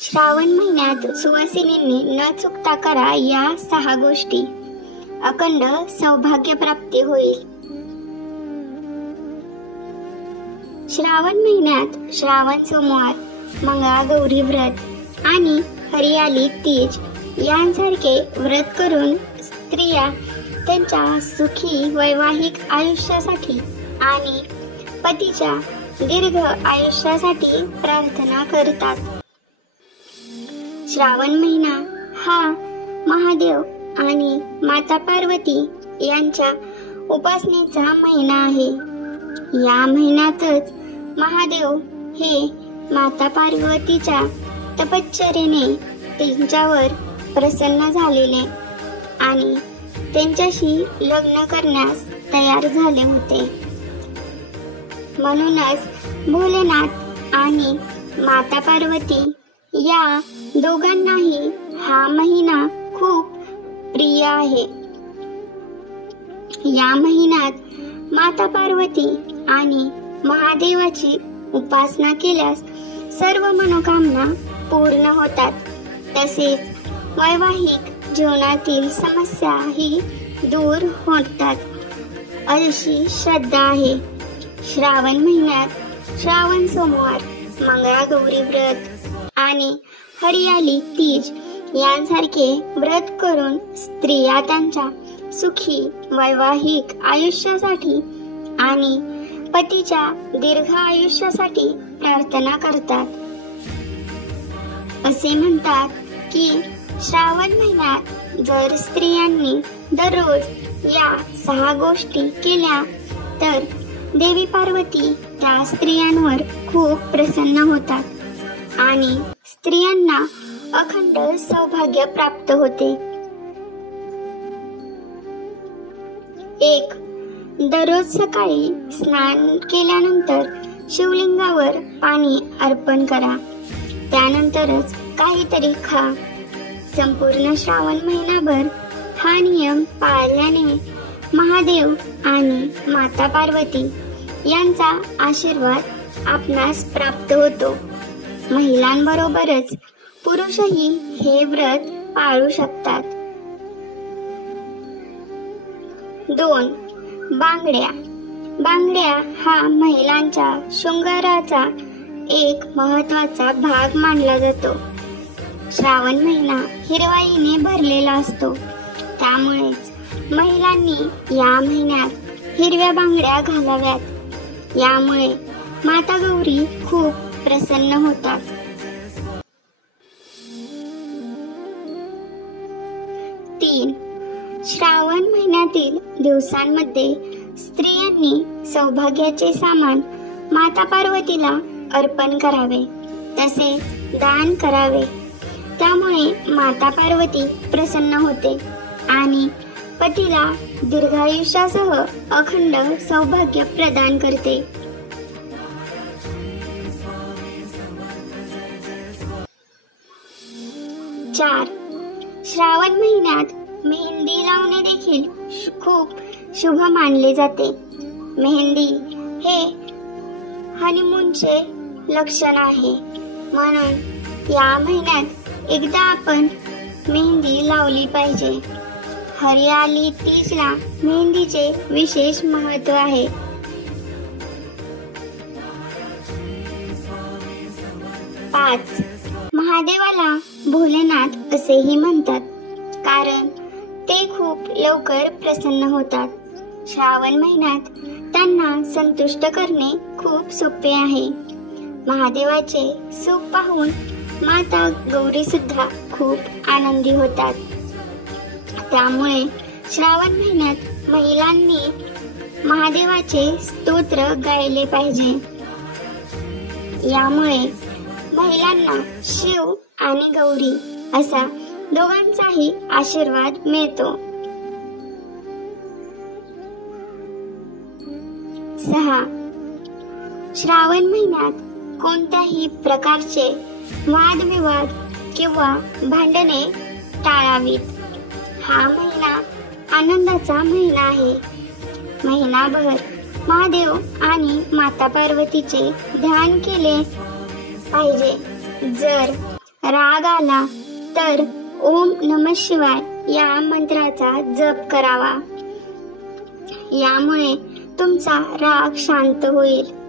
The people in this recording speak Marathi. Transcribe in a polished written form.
श्रावण महिन्यात सुवासिनींनी न चुकता करा या 6 गोष्टी, अखंड सौभाग्य प्राप्ती होईल. श्रावण महिन्यात श्रावण सोमवार, मंगळागौरी व्रत आणि हरियाली तीज यांसारखे व्रत करून स्त्रिया त्यांच्या सुखी वैवाहिक आयुष्यासाठी आणि पतीच्या दीर्घ आयुष्यासाठी प्रार्थना करतात. श्रावण महिना हा महादेव आणि माता पार्वती यांच्या उपासनेचा महिना आहे. या महिन्यातच महादेव हे माता पार्वतीच्या तपश्चर्येने त्यांच्यावर प्रसन्न झालेले आणि त्यांच्याशी लग्न करण्यास तयार झाले होते. म्हणूनच भोलेनाथ आणि माता पार्वती या दोघांनाही हा महिना खूप प्रिय आहे. या महिन्यात माता पार्वती आणि महादेवाची उपासना केल्यास सर्व मनोकामना पूर्ण होतात. तसेच वैवाहिक जीवनातील समस्याही दूर होतात अशी श्रद्धा आहे. श्रावण महिन्यात श्रावण सोमवार, मंगळागौरी व्रत आणि हरियाली तीज यांसारखे व्रत करून स्त्रिया त्यांच्या सुखी वैवाहिक आयुष्यासाठी आणि पतीच्या दीर्घ आयुष्यासाठी प्रार्थना करतात. असे म्हणतात की श्रावण महिन्यात जर स्त्रियांनी दररोज या 6 गोष्टी केल्या तर देवी पार्वती त्या स्त्रियांवर खूप प्रसन्न होतात आणि स्त्रियांना अखंड सौभाग्य प्राप्त होते. 1. दररोज सकाळी स्नान केल्यानंतर शिवलिंगावर पाणी अर्पण करा. त्यानंतरच काहीतरी खा. संपूर्ण श्रावण महिनाभर हा नियम पाळल्याने महादेव आणि माता पार्वती यांचा आशीर्वाद आपणास प्राप्त होतो. महिलांबरोबरच पुरुषही हे व्रत पाळू शकतात. 2. बांगड्या. बांगड्या हा महिलांच्या शृंगाराचा एक महत्त्वाचा भाग मानला जातो. श्रावण महिना हिरवाईने भरलेला असतो. त्यामुळेच महिलांनी या महिन्यात हिरव्या बांगड्या घालाव्यात. यामुळे माता गौरी खूप प्रसन्न होतात. 3. श्रावण महिन्यातील दिवसांमध्ये स्त्रियांनी सौभाग्याचे सामान माता पार्वतीला अर्पण करावे, तसेच दान करावे. त्यामुळे माता पार्वती प्रसन्न होते आणि पतीला दीर्घायुष्यासह अखंड सौभाग्य प्रदान करते. 4. श्रावण महिन्यात मेहंदी लावणे देखील खूप शुभ मानले जाते. मेहंदी हे हनीमूनचे लक्षण आहे. म्हणून या महिन्यात एकदा आपण मेहंदी लावली पाहिजे. हरियाली तीजला मेहंदीचे विशेष महत्त्व आहे. 5. महादेवाला भोलेनाथ असेही म्हणतात, कारण ते खूप लवकर प्रसन्न होतात. श्रावण महिन्यात त्यांना संतुष्ट करणे खूप सोपे आहे. महादेवाचे सुख पाहून माता गौरी सुद्धा खूप आनंदी होतात. त्यामुळे श्रावण महिन्यात महिलांनी महादेवाचे स्तोत्र गायले पाहिजे. यामुळे महिलांना शिव आणि गौरी असा दोघांचाही आशीर्वाद मिळतो. 6. श्रावण महिन्यात कोणत्याही प्रकारचे वादविवाद किंवा भांडणे टाळावीत. हा महिना आनंदाचा महिना आहे. महिनाभर महादेव आणि माता पार्वतीचे ध्यान केले पाहिजे. जर राग आला तर ओम नमः शिवाय या मंत्राचा जप करावा. यामुळे तुमचा राग शांत होईल.